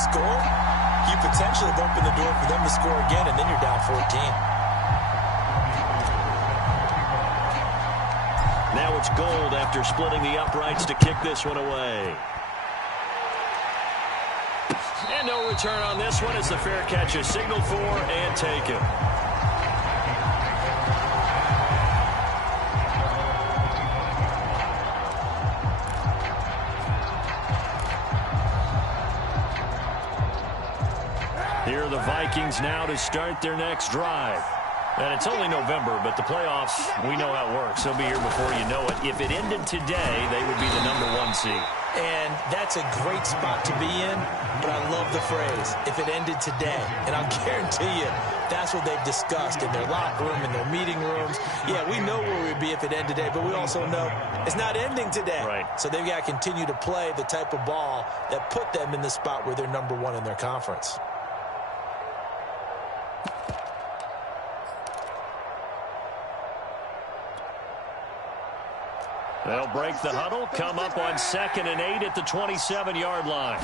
score, you potentially have opened the door for them to score again, and then you're down 14. Now it's Gold after splitting the uprights to kick this one away. And no return on this one as the fair catch is signaled for and taken. Here are the Vikings now to start their next drive. And it's only November, but the playoffs, we know how it works. They'll be here before you know it. If it ended today, they would be the #1 seed. And that's a great spot to be in, but I love the phrase, if it ended today. And I'll guarantee you, that's what they've discussed in their locker room, in their meeting rooms. Yeah, we know where we'd be if it ended today, but we also know it's not ending today. Right. So they've got to continue to play the type of ball that put them in the spot where they're #1 in their conference. They'll break the huddle, come up on 2nd and 8 at the 27-yard line.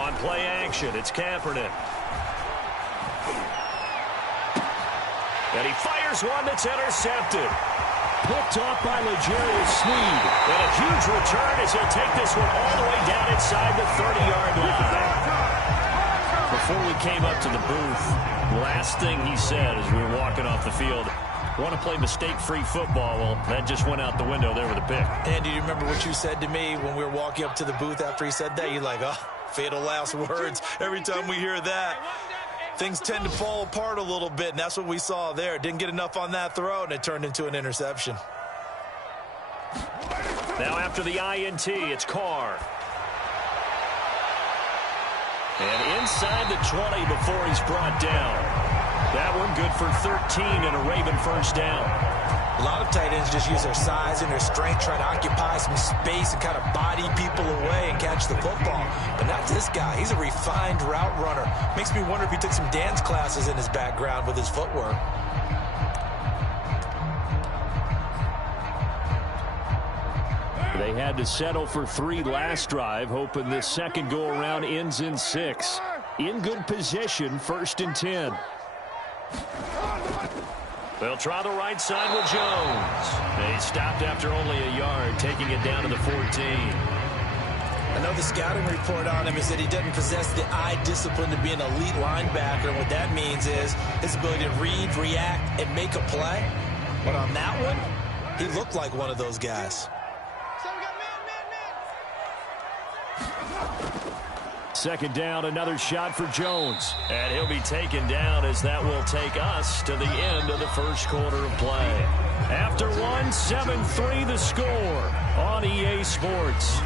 On play action, it's Kaepernick. And he fires one that's intercepted. Picked off by L'Jarius Sneed. And a huge return as he'll take this one all the way down inside the 30-yard line. Before we came up to the booth, last thing he said as we were walking off the field, want to play mistake-free football. Well, that just went out the window there with a pick. And do you remember what you said to me when we were walking up to the booth after he said that? You're like, oh, fatal last words. Every time we hear that, things tend to fall apart a little bit, and that's what we saw there. Didn't get enough on that throw, and it turned into an interception. Now after the INT, it's Carr. And inside the 20 before he's brought down. That one good for 13 and a Raven first down. A lot of tight ends just use their size and their strength, try to occupy some space and kind of body people away and catch the football. But not this guy. He's a refined route runner. Makes me wonder if he took some dance classes in his background with his footwork. They had to settle for 3 last drive, hoping this second go-around ends in 6. In good position, 1st and 10. They'll try the right side with Jones. They stopped after only a yard, taking it down to the 14. I know the scouting report on him is that he doesn't possess the eye discipline to be an elite linebacker, and what that means is his ability to read, react, and make a play. But on that one, he looked like one of those guys. Second down, another shot for Jones. And he'll be taken down as that will take us to the end of the first quarter of play. After one, 7-3 the score on EA Sports.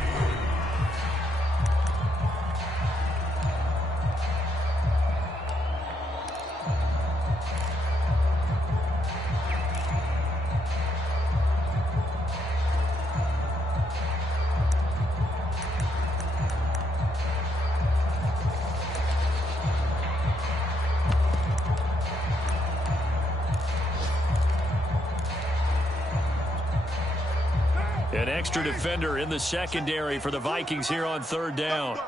An extra defender in the secondary for the Vikings here on 3rd down.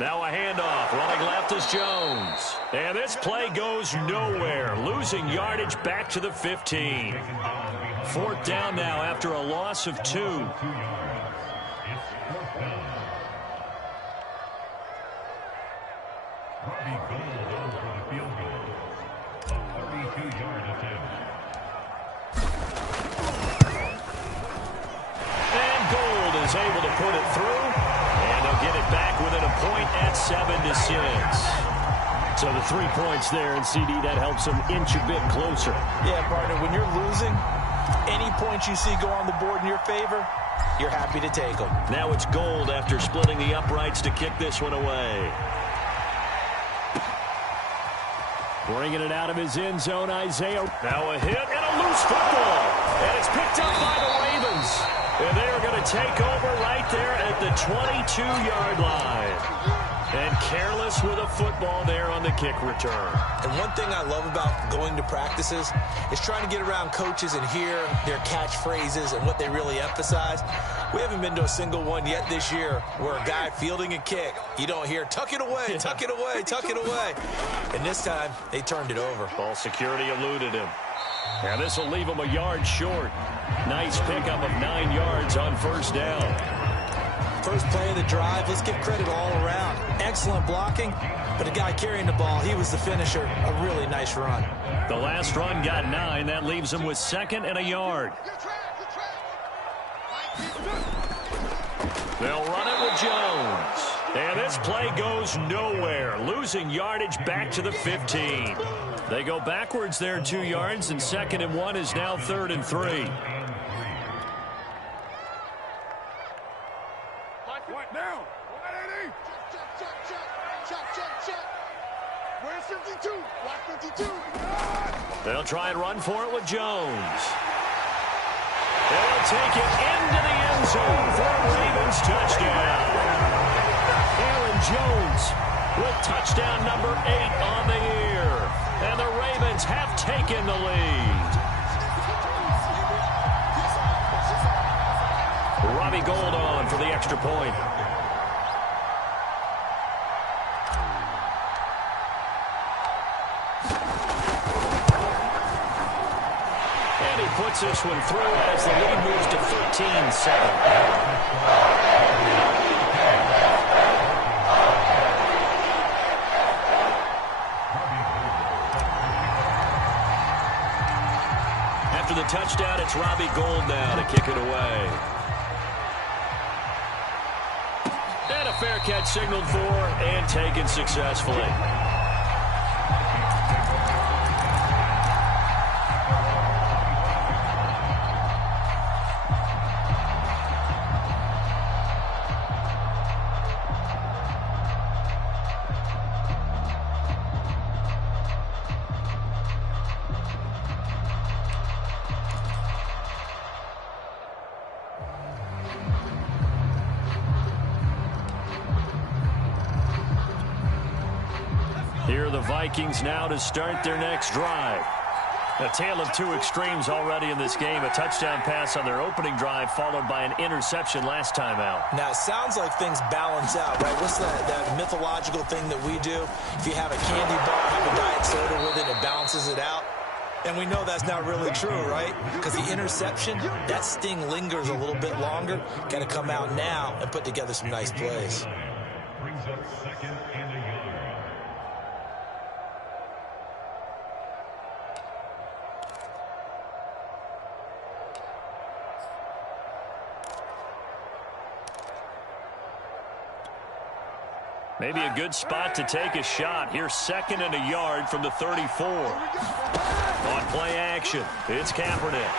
Now a handoff. Running left is Jones. And this play goes nowhere. Losing yardage back to the 15. 4th down now after a loss of 2. Is able to put it through, and they'll get it back within a point at 7-6. So the 3 points there, and CD, that helps them inch a bit closer. Yeah, partner, when you're losing, any points you see go on the board in your favor, you're happy to take them. Now it's Gold after splitting the uprights to kick this one away. Bringing it out of his end zone, Isaiah. Now a hit and a loose football, and it's picked up by the Ravens. And they are going to take over right there at the 22-yard line. And careless with a football there on the kick return. And one thing I love about going to practices is trying to get around coaches and hear their catchphrases and what they really emphasize. We haven't been to a single one yet this year where a guy fielding a kick, you don't hear, tuck it away, tuck it away, tuck it away. And this time, they turned it over. Ball security eluded him. And this will leave him a yard short. Nice pickup of 9 yards on first down. First play of the drive, let's give credit all around. Excellent blocking, but the guy carrying the ball, he was the finisher. A really nice run. The last run got 9. That leaves him with 2nd and a yard. They'll run it with Jones. And this play goes nowhere. Losing yardage back to the 15. They go backwards there 2 yards, and 2nd and 1 is now 3rd and 3. Down. 180. Check. Where's 52? Block 52. They'll try and run for it with Jones. They'll take it into the end zone for a Ravens touchdown. Aaron Jones with touchdown number 8 on the year. And the Ravens have taken the lead. Robbie Gould on for the extra point. And he puts this one through as the lead moves to 13-7. After the touchdown, it's Robbie Gould now to kick it away. And a fair catch signaled for and taken successfully. Here are the Vikings now to start their next drive. A tale of two extremes already in this game. A touchdown pass on their opening drive followed by an interception last time out. Now, it sounds like things balance out, right? What's that mythological thing that we do? If you have a candy bar, have a diet soda with it, it balances it out. And we know that's not really true, right? Because the interception, that sting lingers a little bit longer. Got to come out now and put together some nice plays. Brings up 2nd and a yard. Maybe a good spot to take a shot. Here's 2nd and a yard from the 34. On play action, it's Kaepernick.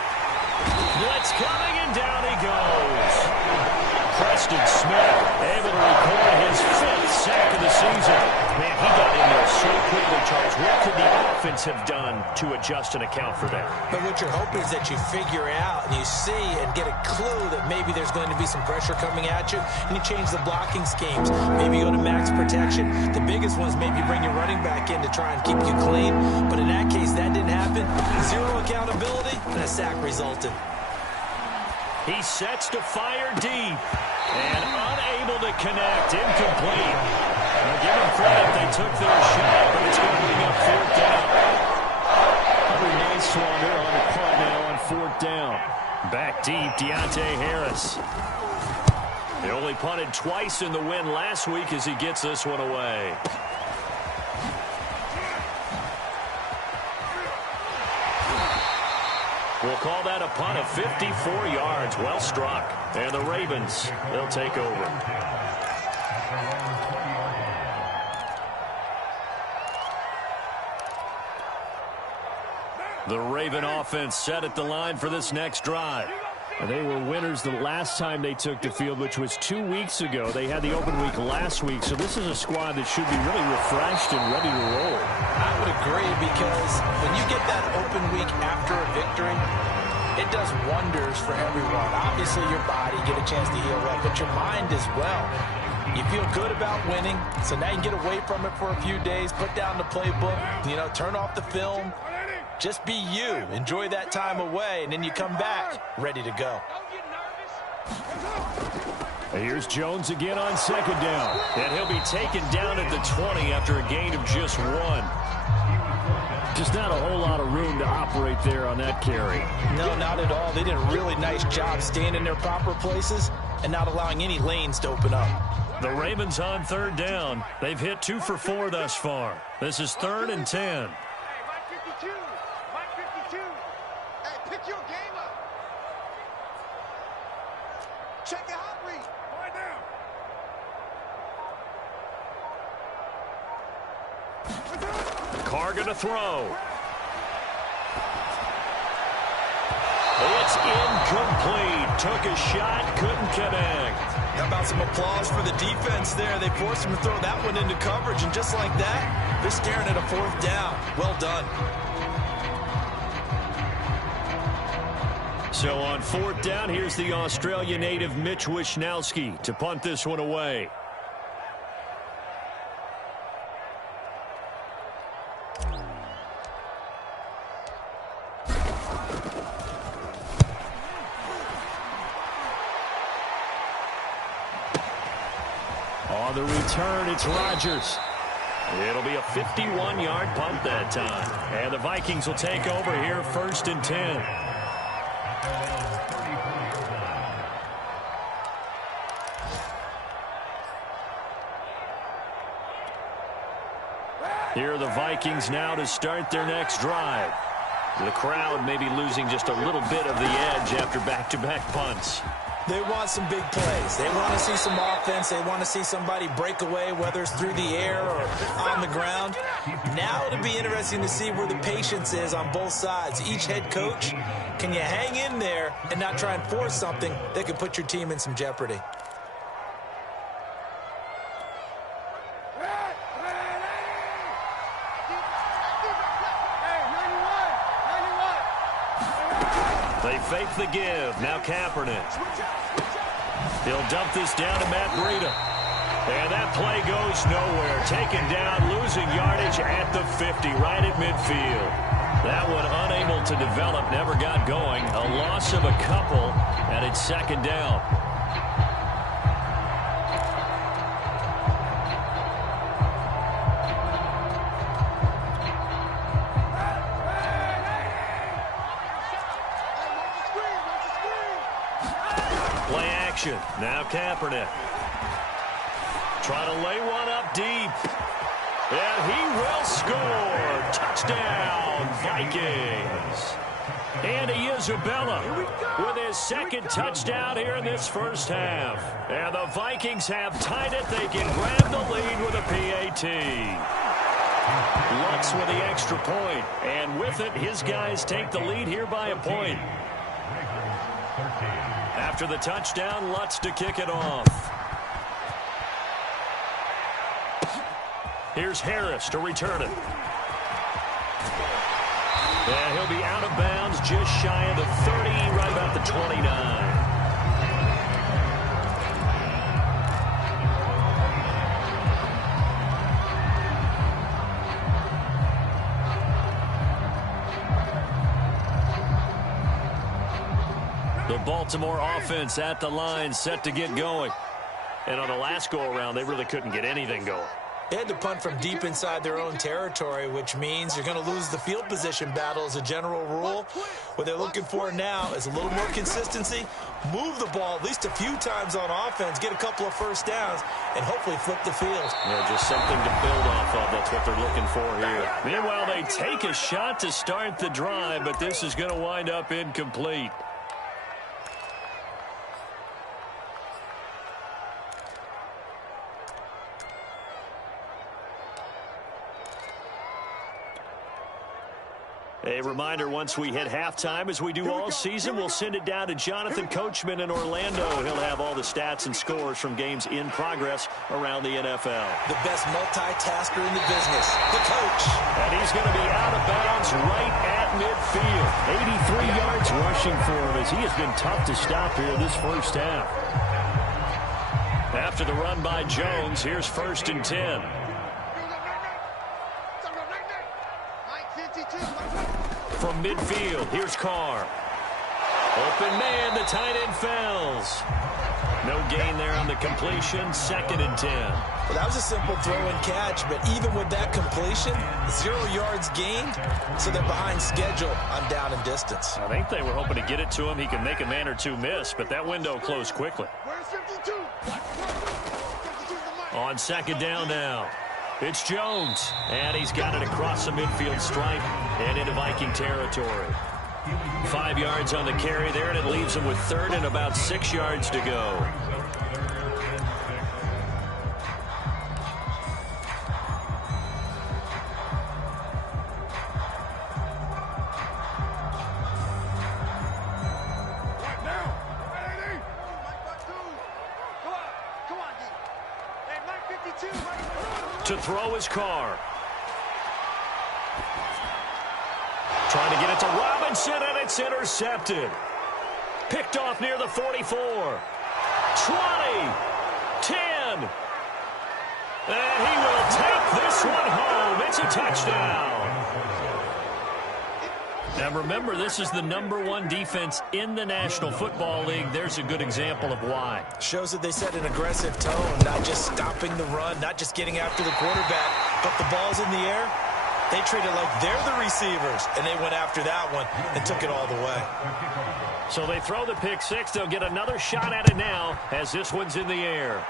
Blitz coming, and down he goes. Preston Smith able to record his 5th sack of the season. Man, he got in there so quickly, Charles. What could the offense have done to adjust and account for that? But what you're hoping is that you figure out and you see and get a clue that maybe there's going to be some pressure coming at you, and you change the blocking schemes. Maybe you go to max protection. The biggest ones maybe bring your running back in to try and keep you clean. But in that case, that didn't happen. Zero accountability, and a sack resulted. He sets to fire deep and unable to connect. Incomplete. Now give them credit. They took their shot, but it's going to bring up 4th down. Another nice one there on the punt now on 4th down. Back deep, Deontay Harris. They only punted twice in the win last week as he gets this one away. We'll call that a punt of 54 yards. Well struck. And the Ravens, they'll take over. The Raven offense set at the line for this next drive. They were winners the last time they took the field, which was 2 weeks ago. They had the open week last week, so this is a squad that should be really refreshed and ready to roll. I would agree, because when you get that open week after a victory, it does wonders for everyone. Obviously, your body, get a chance to heal up, but your mind as well. You feel good about winning, so now you can get away from it for a few days, put down the playbook, turn off the film. Just be you. Enjoy that time away, and then you come back ready to go. Here's Jones again on second down. And he'll be taken down at the 20 after a gain of just 1. Just not a whole lot of room to operate there on that carry. No, not at all. They did a really nice job staying in their proper places and not allowing any lanes to open up. The Ravens on third down. They've hit 2 for 4 thus far. This is 3rd and 10. Pick your game up. Check the hot read. Right now. Carr gonna throw. It's incomplete. Took a shot, couldn't connect. How about some applause for the defense there? They forced him to throw that one into coverage, and just like that, they're staring at a 4th down. Well done. So on 4th down, here's the Australia native Mitch Wishnowsky to punt this one away. On the return, it's Rodgers. It'll be a 51-yard punt that time. And the Vikings will take over here 1st and 10. Here are the Vikings now to start their next drive. The crowd may be losing just a little bit of the edge after back-to-back punts. They want some big plays. They want to see some offense. They want to see somebody break away, whether it's through the air or on the ground. Now it'll be interesting to see where the patience is on both sides. Each head coach, can you hang in there and not try and force something that could put your team in some jeopardy? They fake the give. Now Kaepernick. He'll dump this down to Matt Breida. And that play goes nowhere. Taken down, losing yardage at the 50, right at midfield. That one unable to develop, never got going. A loss of a couple, and it's 2nd down. Now Kaepernick. Trying to lay one up deep. And he will score. Touchdown, Vikings. Andy Isabella with his 2nd touchdown here in this first half. And the Vikings have tied it. They can grab the lead with a PAT. Lutz with the extra point. And with it, his guys take the lead here by a point. After the touchdown, Lutz to kick it off. Here's Harris to return it. And he'll be out of bounds just shy of the 30, right about the 29. The Baltimore offense at the line, set to get going. And on the last go-around, they really couldn't get anything going. They had to punt from deep inside their own territory, which means you're going to lose the field position battle as a general rule. What they're looking for now is a little more consistency, move the ball at least a few times on offense, get a couple of first downs, and hopefully flip the field. Yeah, just something to build off of. That's what they're looking for here. Meanwhile, they take a shot to start the drive, but this is going to wind up incomplete. A reminder, once we hit halftime, as we do all season, we'll send it down to Jonathan Coachman in Orlando. He'll have all the stats and scores from games in progress around the NFL. The best multitasker in the business, the coach. And he's going to be out of bounds right at midfield. 83 yards rushing for him as he has been tough to stop here this first half. After the run by Jones, here's 1st and 10. From midfield, here's Carr. Open man, the tight end fells. No gain there on the completion, 2nd and 10. Well, that was a simple throw and catch, but even with that completion, 0 yards gained, so they're behind schedule on down and distance. I think they were hoping to get it to him. He can make a man or two miss, but that window closed quickly. Where's 52? 52's the mic. On 2nd down now. It's Jones, and he's got it across the midfield stripe and into Viking territory. 5 yards on the carry there, and it leaves him with 3rd and about 6 yards to go. To throw his Carr. Trying to get it to Robinson, and it's intercepted. Picked off near the 44. 20. 10. And he will take this one home. It's a touchdown. Now remember, this is the #1 defense in the National Football League. There's a good example of why. Shows that they set an aggressive tone, not just stopping the run, not just getting after the quarterback, but the ball's in the air. They treat it like they're the receivers, and they went after that one and took it all the way. So they throw the pick six. They'll get another shot at it now as this one's in the air.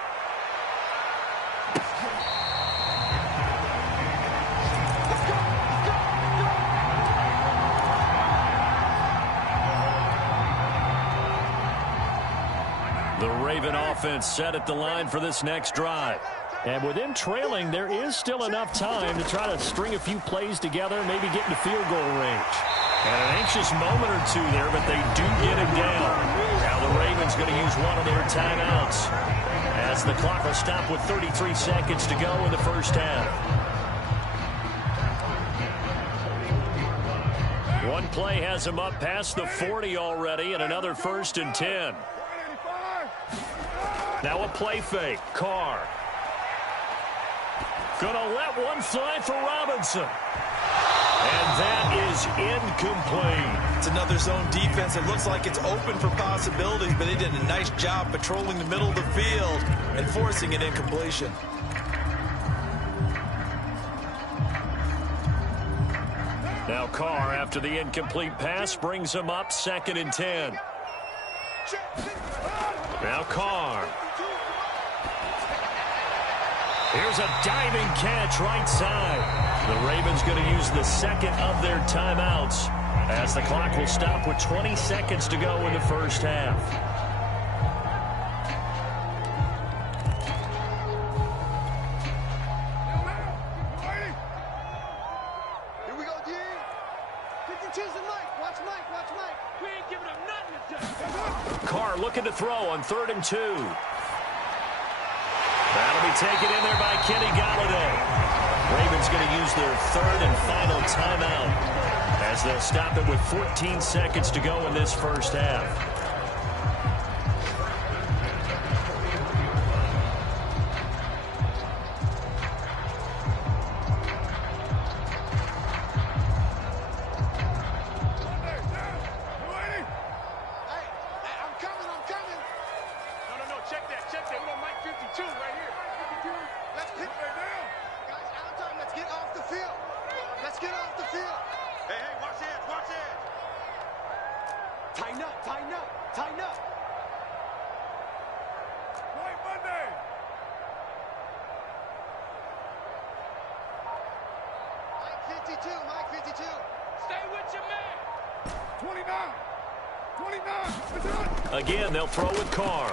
The Raven offense set at the line for this next drive. And with them trailing, there is still enough time to try to string a few plays together, maybe get into field goal range. And an anxious moment or two there, but they do get it down. Now the Ravens going to use one of their timeouts as the clock will stop with 33 seconds to go in the first half. One play has him up past the 40 already, and another 1st and 10. Now a play fake. Carr. Gonna let one fly for Robinson. And that is incomplete. It's another zone defense. It looks like it's open for possibilities, but they did a nice job patrolling the middle of the field and forcing an incompletion. Now Carr, after the incomplete pass, brings him up 2nd and 10. Now Carr. Here's a diving catch right side. The Ravens going to use the second of their timeouts as the clock will stop with 20 seconds to go in the first half. Here we go, D. 52's the mic. Watch Mike. Watch Mike. We ain't giving him nothing to do. Carr looking to throw on 3rd and 2. That'll be taken in there by Kenny Galladay. Ravens going to use their 3rd and final timeout as they'll stop it with 14 seconds to go in this first half. Tighten up. White Monday. Mike 52, Mike 52. Stay with your man. 29. Again, they'll throw with Carr.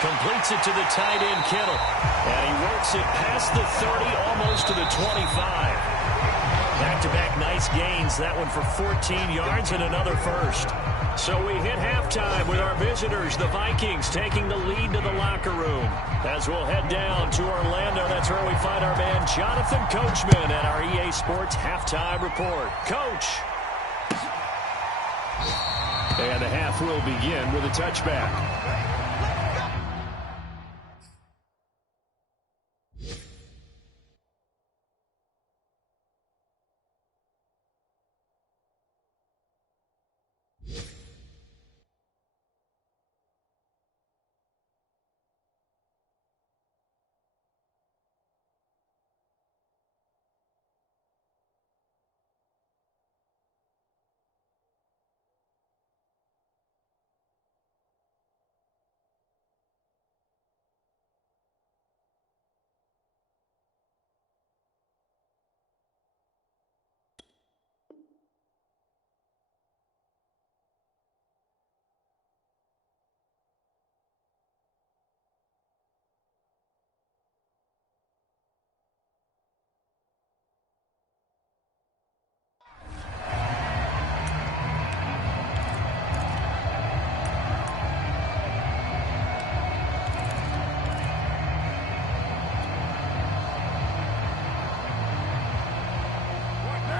Completes it to the tight end, Kittle. And he works it past the 30, almost to the 25. Back-to-back nice gains. That one for 14 yards and another first. So we hit halftime with our visitors, the Vikings, taking the lead to the locker room. As we'll head down to Orlando, that's where we find our man Jonathan Coachman at our EA Sports Halftime Report. Coach. And the half will begin with a touchback.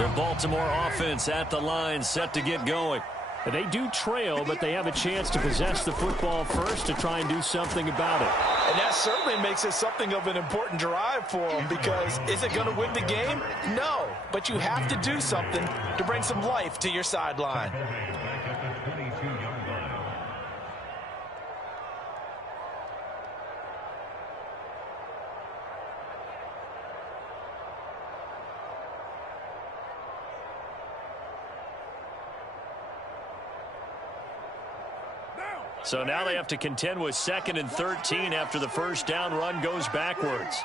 The Baltimore offense at the line, set to get going. They do trail, but they have a chance to possess the football first to try and do something about it. And that certainly makes it something of an important drive for them, because is it going to win the game? No, but you have to do something to bring some life to your sideline. So now they have to contend with 2nd and 13 after the first down run goes backwards.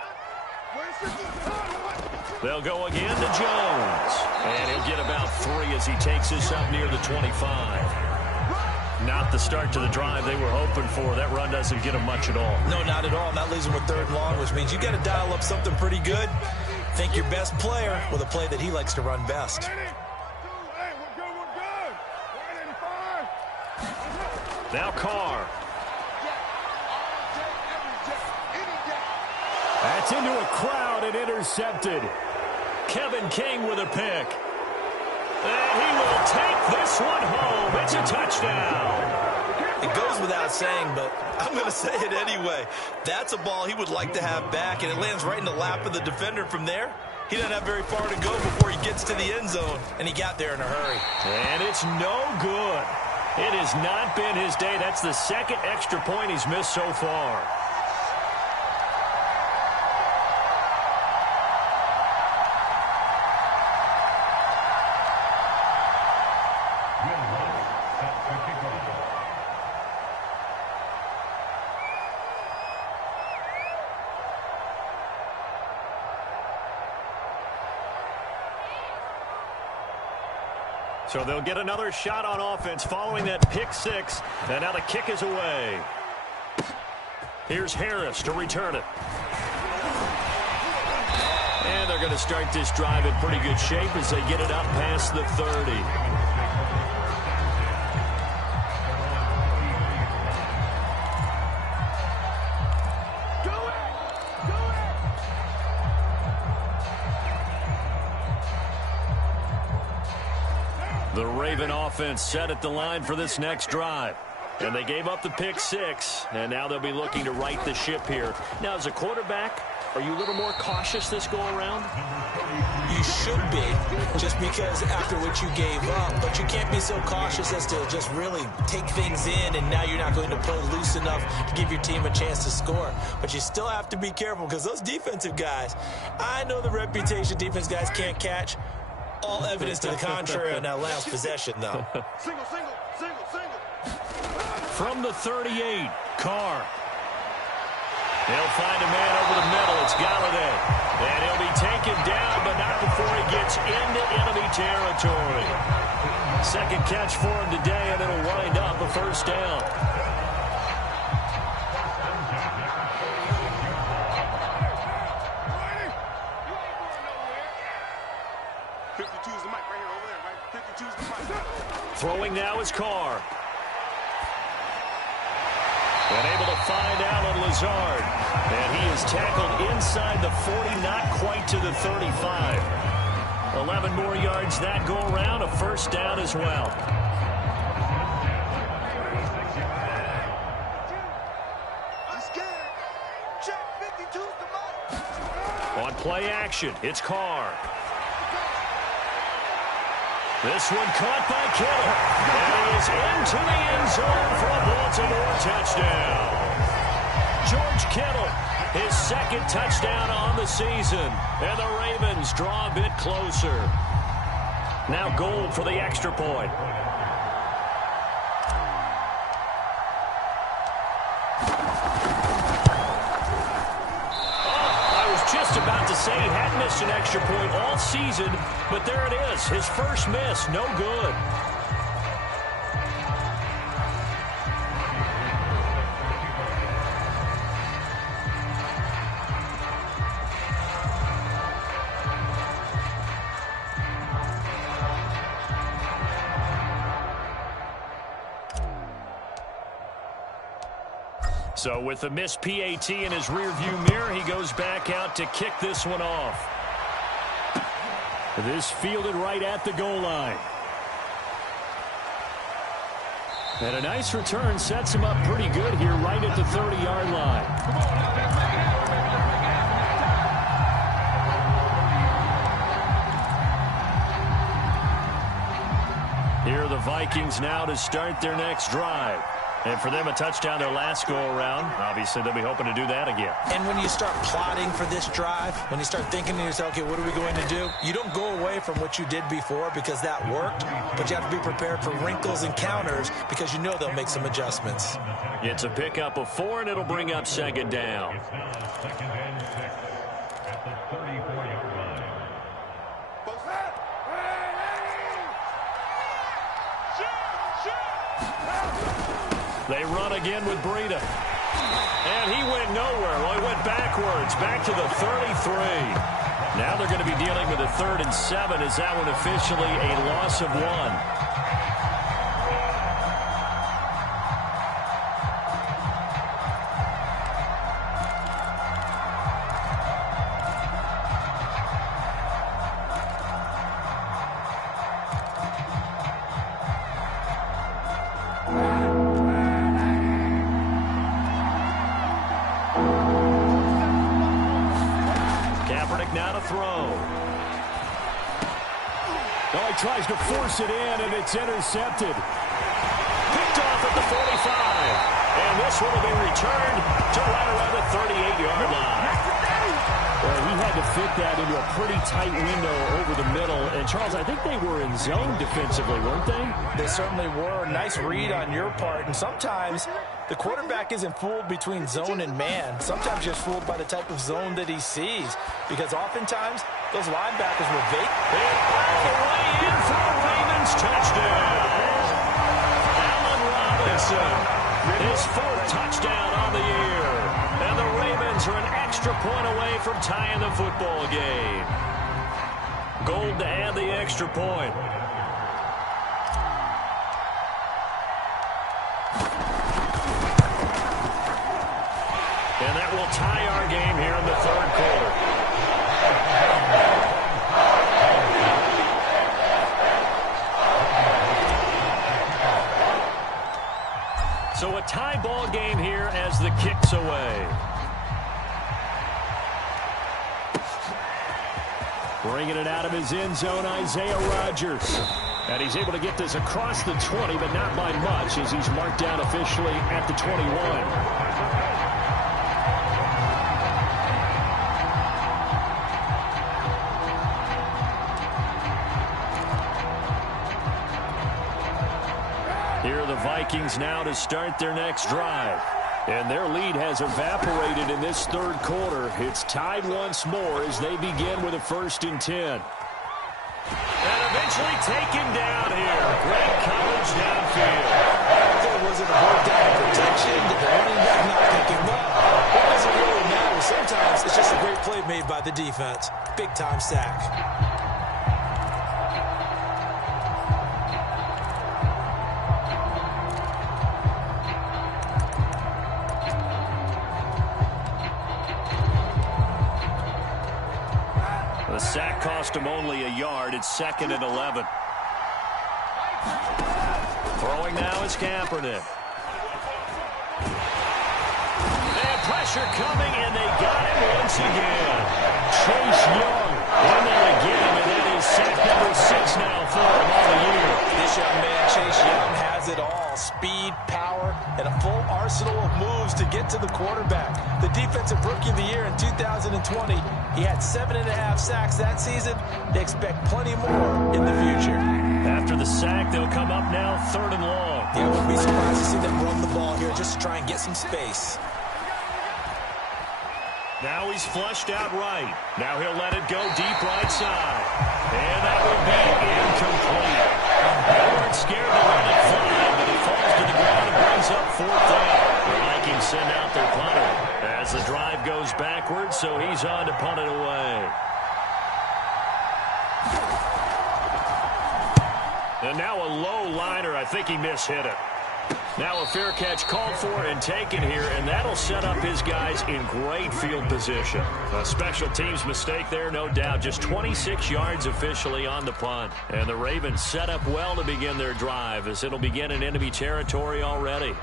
They'll go again to Jones. And he'll get about 3 as he takes this up near the 25. Not the start to the drive they were hoping for. That run doesn't get them much at all. No, not at all. That leaves them with 3rd and long, which means you got to dial up something pretty good. Think your best player with a play that he likes to run best. Now Carr. That's into a crowd and intercepted. Kevin King with a pick. And he will take this one home. It's a touchdown. It goes without saying, but I'm going to say it anyway. That's a ball he would like to have back, and it lands right in the lap of the defender from there. He doesn't have very far to go before he gets to the end zone, and he got there in a hurry. And it's no good. It has not been his day. That's the 2nd extra point he's missed so far. So they'll get another shot on offense following that pick 6. And now the kick is away. Here's Harris to return it. And they're going to start this drive in pretty good shape as they get it up past the 30. The Raven offense set at the line for this next drive. And they gave up the pick 6, and now they'll be looking to right the ship here. Now, as a quarterback, are you a little more cautious this go-around? You should be, just because after what you gave up. But you can't be so cautious as to just really take things in, and now you're not going to play loose enough to give your team a chance to score. But you still have to be careful, because those defensive guys, I know the reputation defense guys can't catch. All evidence to the contrary on that last possession, though. Single. From the 38, Carr. He'll find a man over the middle. It's Galladay. And he'll be taken down, but not before he gets into enemy territory. 2nd catch for him today, and it'll wind up a first down. Throwing now is Carr. And able to find Alan Lazard. And he is tackled inside the 40, not quite to the 35. 11 more yards that go around, a first down as well. I'm scared. Check 52's the mark. On play action, it's Carr. This one caught by Kittle. And he is into the end zone for a Baltimore touchdown. George Kittle, his 2nd touchdown on the season. And the Ravens draw a bit closer. Now goal for the extra point. Just about to say he hadn't missed an extra point all season, but there it is, his first miss, no good. So with the missed PAT in his rearview mirror, he goes back out to kick this one off. This fielded right at the goal line. And a nice return sets him up pretty good here right at the 30-yard line. Here are the Vikings now to start their next drive. And for them, a touchdown their last go-around. Obviously, they'll be hoping to do that again. And when you start plotting for this drive, when you start thinking to yourself, okay, what are we going to do? You don't go away from what you did before because that worked, but you have to be prepared for wrinkles and counters because you know they'll make some adjustments. It's a pickup of 4, and it'll bring up second down. It's now 2nd and 6 at the 34-yard line. They run again with Breida. And he went nowhere. Well, he went backwards, back to the 33. Now they're going to be dealing with a 3rd and 7. Is that one officially a loss of 1? Now to throw. Oh, he tries to force it in, and it's intercepted. Picked off at the 45. And this one will be returned to right around the 38-yard line. Well, he had to fit that into a pretty tight window over the middle. And, Charles, I think they were in zone defensively, weren't they? They certainly were. Nice read on your part. And sometimes the quarterback isn't fooled between zone and man. Sometimes just fooled by the type of zone that he sees. Because oftentimes, those linebackers will vacant. And all the way in for a Ravens touchdown. Allen Robinson, his 4th touchdown on the year. And the Ravens are an extra point away from tying the football game. Gold to add the extra point. And that will tie our game here in the 3rd quarter. So a tie ball game here as the kick's away. Bringing it out of his end zone, Isaiah Rodgers. And he's able to get this across the 20, but not by much as he's marked down officially at the 21. Here are the Vikings now to start their next drive. And their lead has evaporated in this 3rd quarter. It's tied once more as they begin with a 1st and 10. And eventually taken down here. Great coverage downfield. Was it a breakdown of protection? Did the running back not pick him up? It doesn't really matter. Sometimes it's just a great play made by the defense. Big-time sack. The sack cost him only a yard. It's 2nd and 11. Throwing now is Kaepernick. They have pressure coming, and they got him once again. Chase Young in there again, and that is sack number 6 now for him all the year. This young man, Chase Young, has it all. Speed, power, and a full arsenal of moves to get to the quarterback. The defensive rookie of the year in 2020, he had 7.5 sacks that season. They expect plenty more in the future. After the sack, they'll come up now 3rd and long. Yeah, I wouldn't be surprised to see them run the ball here just to try and get some space. Now he's flushed out right. Now he'll let it go deep right side. And that will be incomplete. They weren't scared to let it fly, but it falls to the ground and brings up 4th down. The Vikings send out their punter as the drive goes backwards, so he's on to punt it away. And now a low liner. I think he mishit it. Now a fair catch called for and taken here, and that'll set up his guys in great field position. A special teams mistake there, no doubt. Just 26 yards officially on the punt. And the Ravens set up well to begin their drive, as it'll begin in enemy territory already.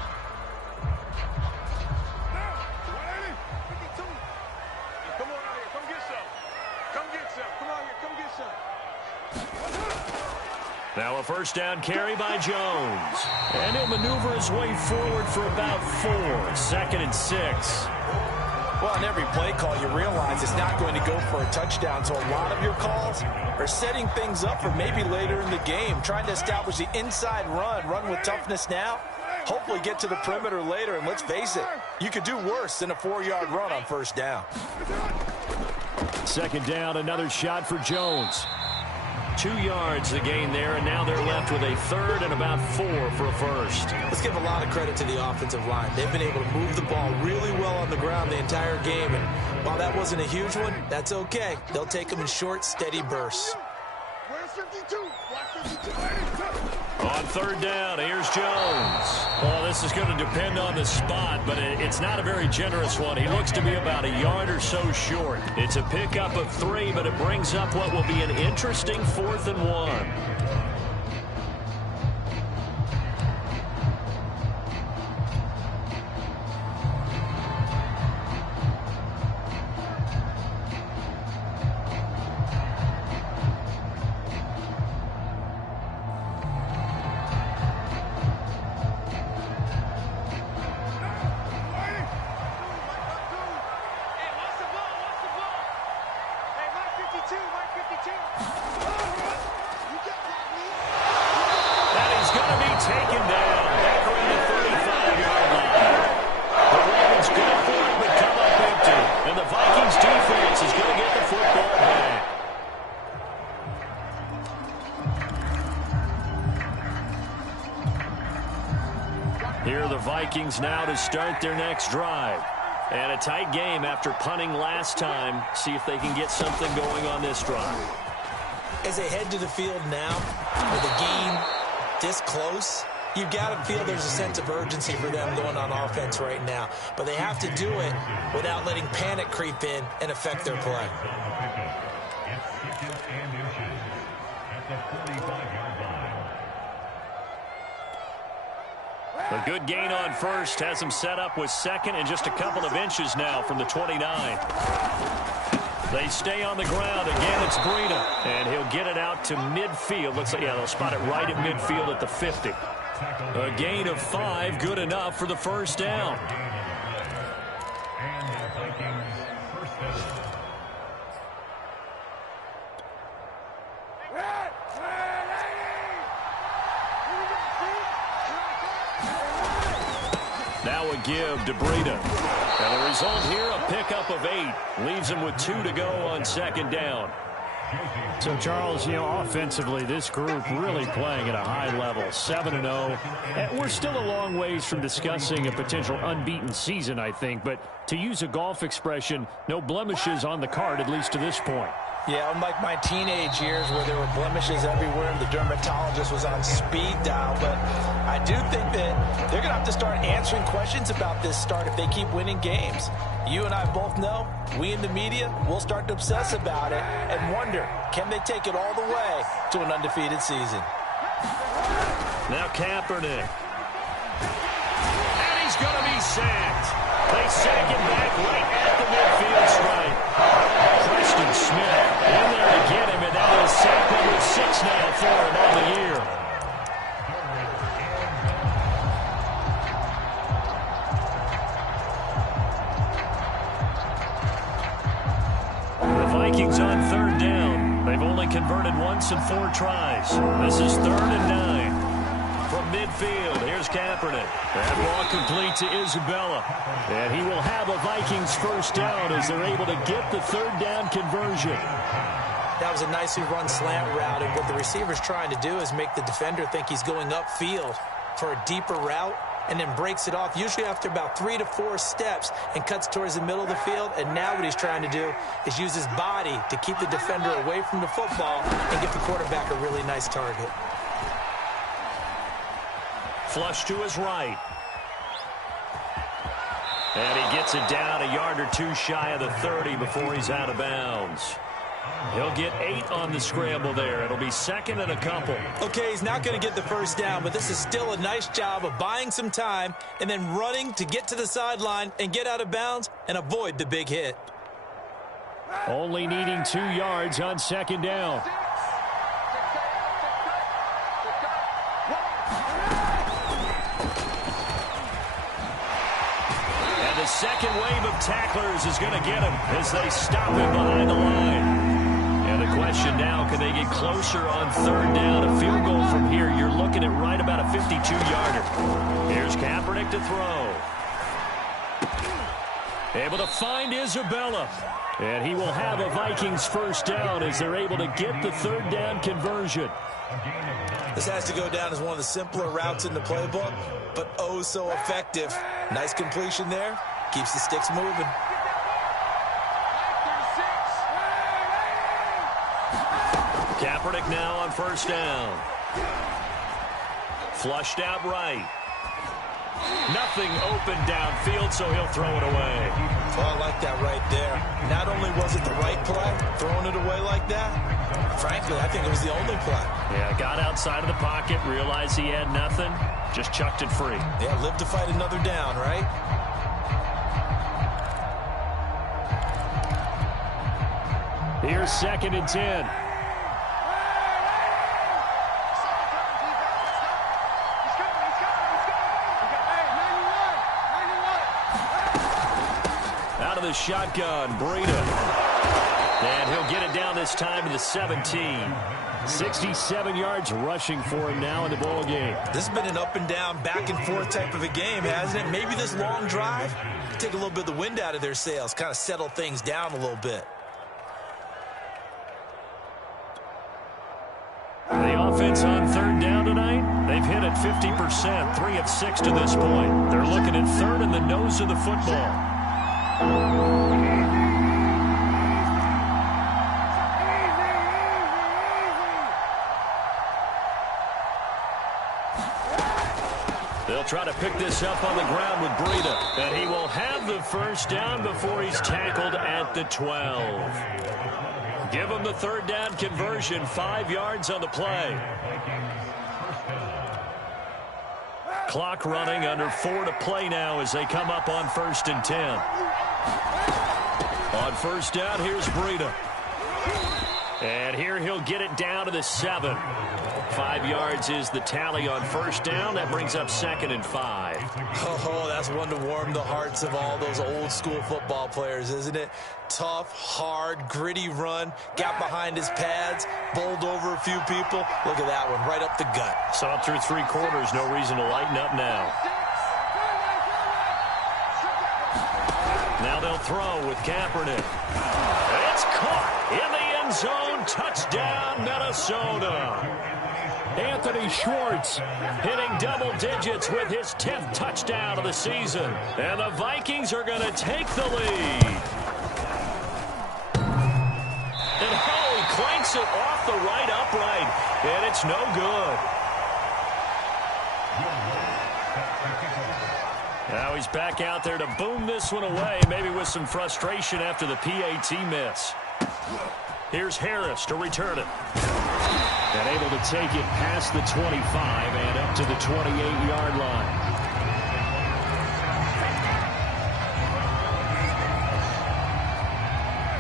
Now a first down carry by Jones. And he'll maneuver his way forward for about 4. 2nd and 6. Well, on every play call, you realize it's not going to go for a touchdown. So a lot of your calls are setting things up for maybe later in the game, trying to establish the inside run with toughness now. Hopefully get to the perimeter later. And let's face it, you could do worse than a 4-yard run on first down. 2nd down, another shot for Jones. 2 yards the gain there, and now they're left with a 3rd and about 4 for a first. Let's give a lot of credit to the offensive line. They've been able to move the ball really well on the ground the entire game, and while that wasn't a huge one, that's okay. They'll take them in short, steady bursts. Where's 52? Watch 52. On 3rd down, here's Jones. Well, this is going to depend on the spot, but it's not a very generous one. He looks to be about a yard or so short. It's a pickup of 3, but it brings up what will be an interesting 4th and 1. Vikings now to start their next drive. And a tight game after punting last time. See if they can get something going on this drive. As they head to the field now, with a game this close, you've got to feel there's a sense of urgency for them going on offense right now. But they have to do it without letting panic creep in and affect their play. A good gain on first has him set up with 2nd and just a couple of inches now from the 29. They stay on the ground. Again, it's Breida, and he'll get it out to midfield. Looks like, yeah, they'll spot it right at midfield at the 50. A gain of 5, good enough for the first down. Now a give to Breida. And the result here, a pickup of 8. Leaves him with 2 to go on 2nd down. So, Charles, you know, offensively, this group really playing at a high level, 7-0. We're still a long ways from discussing a potential unbeaten season, I think. But to use a golf expression, no blemishes on the card, at least to this point. Yeah, unlike my teenage years where there were blemishes everywhere and the dermatologist was on speed dial. But I do think that they're going to have to start answering questions about this start if they keep winning games. You and I both know, we in the media, will start to obsess about it and wonder, can they take it all the way to an undefeated season? Now Kaepernick. And he's going to be sacked. They sack him back right at the midfield stripe. Preston Smith in there to get him, and that is sack number 6 now for him on the year. The Vikings on 3rd down. They've only converted once in 4 tries. This is 3rd and 9. From midfield, here's Kaepernick. That ball complete to Isabella. And he will have a Vikings first down as they're able to get the 3rd down conversion. That was a nicely run slant route, and what the receiver's trying to do is make the defender think he's going upfield for a deeper route, and then breaks it off, usually after about 3 to 4 steps, and cuts towards the middle of the field. And now what he's trying to do is use his body to keep the defender away from the football and give the quarterback a really nice target. Flush to his right. And he gets it down a yard or two shy of the 30 before he's out of bounds. He'll get 8 on the scramble there. It'll be second and a couple. Okay, he's not going to get the first down, but this is still a nice job of buying some time and then running to get to the sideline and get out of bounds and avoid the big hit. Only needing 2 yards on second down. And the second wave of tacklers is going to get him as they stop him behind the line. And the question now, can they get closer on third down? A field goal from here, you're looking at right about a 52-yarder. Here's Kaepernick to throw. Able to find Isabella. And he will have a Vikings first down as they're able to get the third down conversion. This has to go down as one of the simpler routes in the playbook, but oh so effective. Nice completion there. Keeps the sticks moving. Kaepernick now on first down. Flushed out right. Nothing open downfield, so he'll throw it away. Oh, I like that right there. Not only was it the right play, throwing it away like that, frankly, I think it was the only play. Yeah, got outside of the pocket, realized he had nothing, just chucked it free. Yeah, live to fight another down, right? Here's second and 10. Out of the shotgun, Breida. And he'll get it down this time to the 17. 67 yards rushing for him now in the ball game. This has been an up and down, back and forth type of a game, hasn't it? Maybe this long drive, take a little bit of the wind out of their sails, kind of settle things down a little bit. The offense on third down tonight, they've hit it 50%, 3 of 6 to this point. They're looking at third in the nose of the football. They'll try to pick this up on the ground with Breida. And he will have the first down before he's tackled at the 12. Give him the third down conversion, 5 yards on the play. Clock running, under 4 to play now as they come up on first and 10. On first down, here's Breida. And here he'll get it down to the 7. 5 yards is the tally on first down. That brings up second and 5. Oh, that's one to warm the hearts of all those old school football players, isn't it? Tough, hard, gritty run. Got behind his pads, bowled over a few people. Look at that one, right up the gut. Saw through 3 quarters. No reason to lighten up now. Now they'll throw with Kaepernick. It's caught in the end zone. Touchdown, Minnesota. Anthony Schwartz hitting double digits with his 10th touchdown of the season. And the Vikings are going to take the lead. And he cranks it off the right upright. And it's no good. Now he's back out there to boom this one away, maybe with some frustration after the PAT miss. Here's Harris to return it. And able to take it past the 25 and up to the 28-yard line.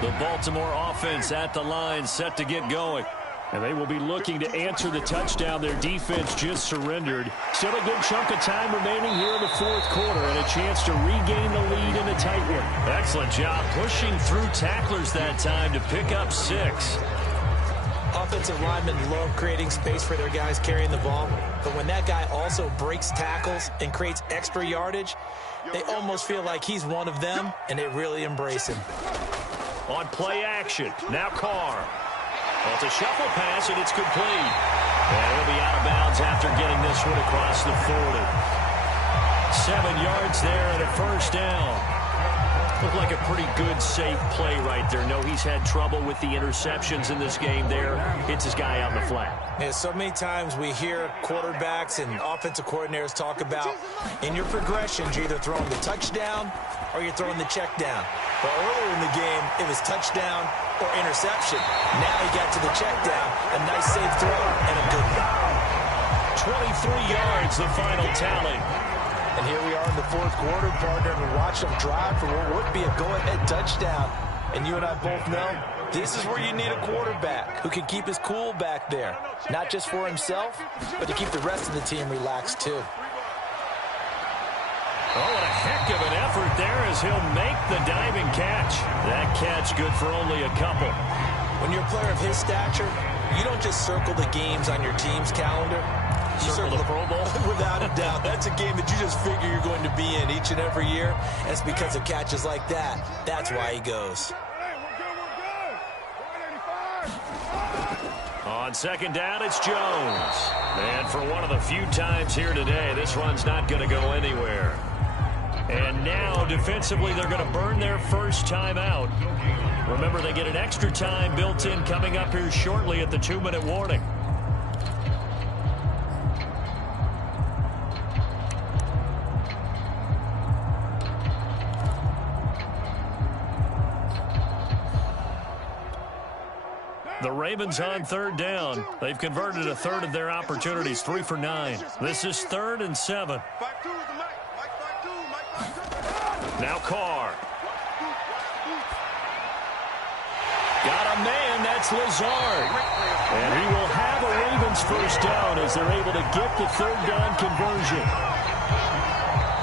The Baltimore offense at the line, set to get going. And they will be looking to answer the touchdown their defense just surrendered. Still a good chunk of time remaining here in the fourth quarter and a chance to regain the lead in a tight one. Excellent job pushing through tacklers that time to pick up 6. Offensive linemen love creating space for their guys carrying the ball, but when that guy also breaks tackles and creates extra yardage, they almost feel like he's one of them, and they really embrace him. On play action, now Carr. Well, it's a shuffle pass, and it's complete. And he'll be out of bounds after getting this one across the 40. 7 yards there and a first down. Looked like a pretty good, safe play right there. No, he's had trouble with the interceptions in this game there. Hits his guy out in the flat. Yeah, so many times we hear quarterbacks and offensive coordinators talk about in your progressions, you're either throwing the touchdown or you're throwing the check down. But earlier in the game, it was touchdown or interception. Now he got to the check down, a nice safe throw, and a good one. 23 yards, the final tally. And here we are in the fourth quarter, partner, and watch them drive for what would be a go-ahead touchdown. And you and I both know this is where you need a quarterback who can keep his cool back there, not just for himself, but to keep the rest of the team relaxed too. Oh, what a heck of an effort there as he'll make the diving catch. That catch good for only a couple. When you're a player of his stature, you don't just circle the games on your team's calendar. You circle the Pro Bowl? Without a doubt. That's a game that you just figure you're going to be in each and every year. And it's because of catches like that. That's why he goes. On second down, it's Jones. And for one of the few times here today, this run's not going to go anywhere. And now, defensively, they're going to burn their first time out. Remember, they get an extra time built in coming up here shortly at the 2-minute warning. The Ravens on third down. They've converted a third of their opportunities, 3 for 9. This is 3rd and 7. Now Carr. Got a man, that's Lazard. And he will have a Ravens first down as they're able to get the third down conversion.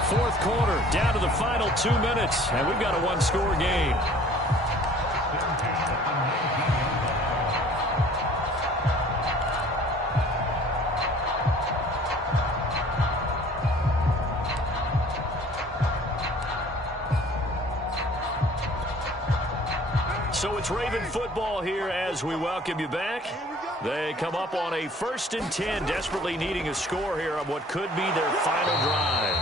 Fourth quarter, down to the final 2 minutes, and we've got a one-score game. So it's Raven football here as we welcome you back. They come up on a 1st and 10, desperately needing a score here on what could be their final drive.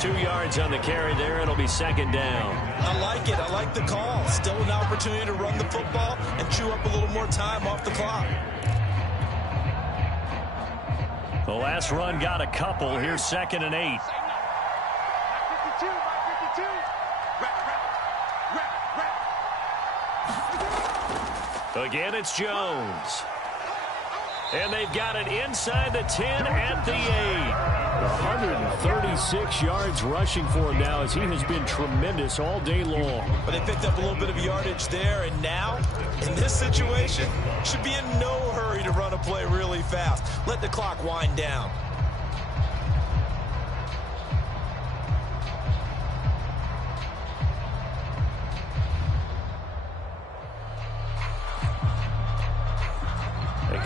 2 yards on the carry there. It'll be 2nd down. I like it. I like the call. Still an opportunity to run the football and chew up a little more time off the clock. The last run got a couple. Here's 2nd and 8. Again, it's Jones. And they've got it inside the 10 at the 8. 136 yards rushing for him now as he has been tremendous all day long. But they picked up a little bit of yardage there, and now, in this situation, should be in no hurry to run a play really fast. Let the clock wind down.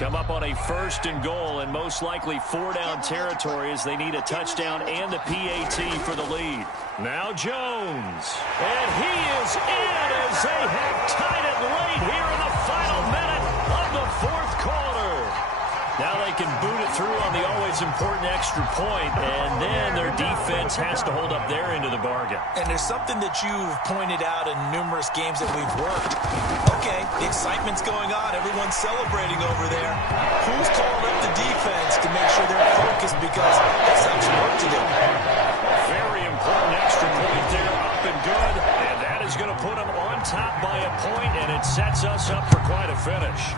Come up on a 1st and goal and most likely 4-down territory as they need a touchdown and the PAT for the lead. Now Jones. And he is in as they have tied it late here in the final minute of the 4th quarter. Now they can boot it through on the always important extra point, and then their defense has to hold up their end of the bargain. And there's something that you've pointed out in numerous games that we've worked. Okay, the excitement's going on. Everyone's celebrating over there. Who's calling up the defense to make sure they're focused because they have some work to do? Very important extra point there, up and good. And that is going to put them on top by a point, and it sets us up for quite a finish.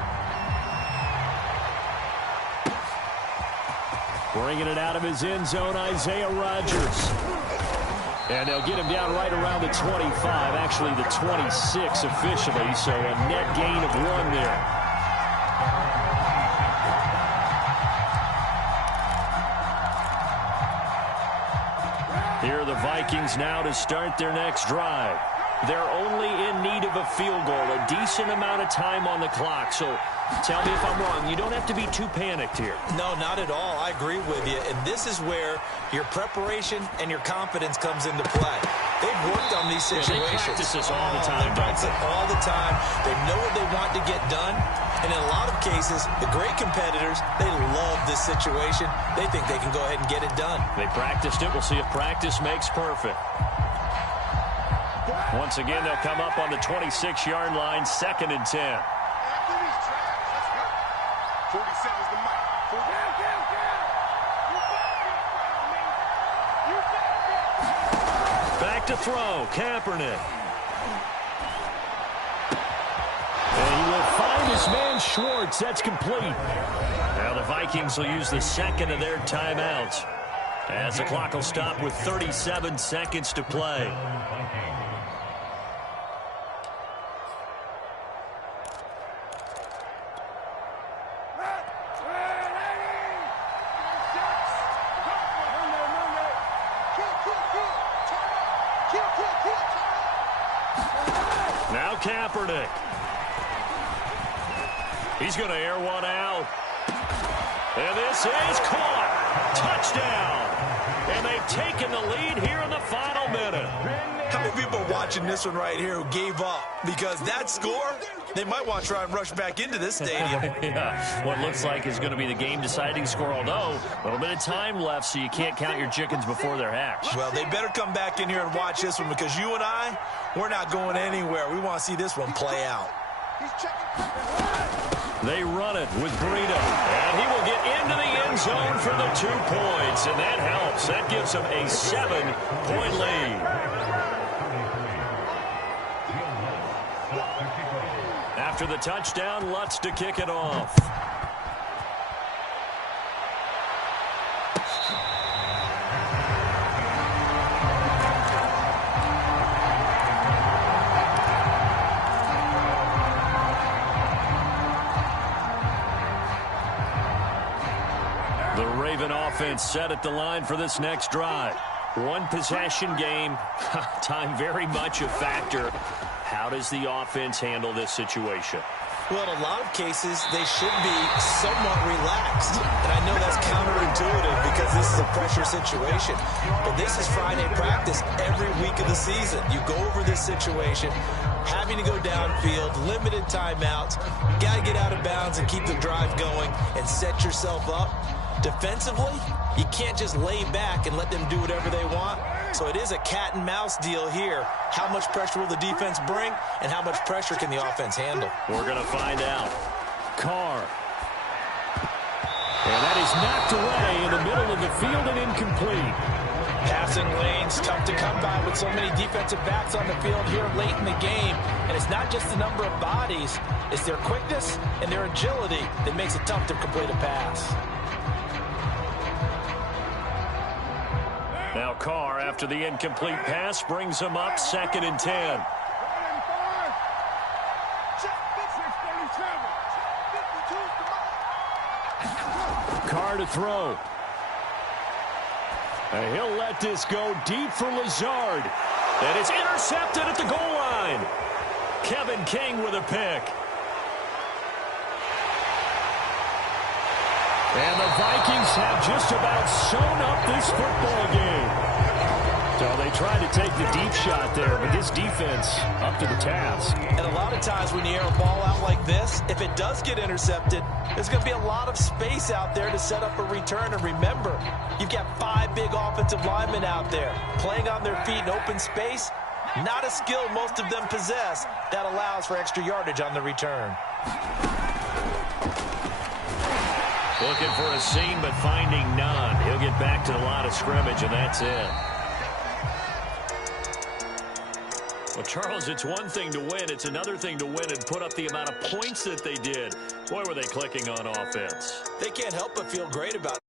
Bringing it out of his end zone, Isaiah Rodgers. And they'll get him down right around the 25, actually the 26 officially, so a net gain of 1 there. Here are the Vikings now to start their next drive. They're only in need of a field goal, a decent amount of time on the clock. So tell me if I'm wrong. You don't have to be too panicked here. No, not at all. I agree with you. And this is where your preparation and your confidence comes into play. They've worked on these situations. They practice this all the time. They practice it all the time. They know what they want to get done. And in a lot of cases, the great competitors, they love this situation. They think they can go ahead and get it done. They practiced it. We'll see if practice makes perfect. Once again, they'll come up on the 26-yard line, 2nd and 10. 47's the mic. Back to throw, Kaepernick. And he will find his man Schwartz. That's complete. Now the Vikings will use the second of their timeouts, as the clock will stop with 37 seconds to play. Now Kaepernick. He's going to air one out. And this is caught. Touchdown. And they've taken the lead here in the final minute. How many people watching this one right here who gave up? Because that score, they might want to try and rush back into this stadium. Yeah, what looks like is going to be the game-deciding score, although a little bit of time left, so you can't count your chickens before they're hatched. Well, they better come back in here and watch this one, because you and I, we're not going anywhere. We want to see this one play out. They run it with Breida, and he will get into the end zone for the 2 points, and that helps. That gives them a 7-point lead. After the touchdown, Lutz to kick it off. The Raven offense set at the line for this next drive. One possession game. Time very much a factor. How does the offense handle this situation? Well, in a lot of cases, they should be somewhat relaxed. And I know that's counterintuitive because this is a pressure situation. But this is Friday practice every week of the season. You go over this situation, having to go downfield, limited timeouts. Got to get out of bounds and keep the drive going and set yourself up. Defensively, you can't just lay back and let them do whatever they want. So it is a cat and mouse deal here. How much pressure will the defense bring, and how much pressure can the offense handle? We're going to find out. Carr. And that is knocked away in the middle of the field and incomplete. Passing lanes tough to come by with so many defensive backs on the field here late in the game. And it's not just the number of bodies. It's their quickness and their agility that makes it tough to complete a pass. Now Carr, after the incomplete pass, brings him up 2nd and 10. Carr to throw. And he'll let this go deep for Lazard. And it's intercepted at the goal line. Kevin King with a pick. And the Vikings have just about sewn up this football game. So they tried to take the deep shot there, but this defense up to the task. And a lot of times when you air a ball out like this, if it does get intercepted, there's going to be a lot of space out there to set up a return. And remember, you've got 5 big offensive linemen out there playing on their feet in open space. Not a skill most of them possess that allows for extra yardage on the return. Looking for a seam, but finding none. He'll get back to the line of scrimmage, and that's it. Well, Charles, it's one thing to win. It's another thing to win and put up the amount of points that they did. Boy, were they clicking on offense. They can't help but feel great about it.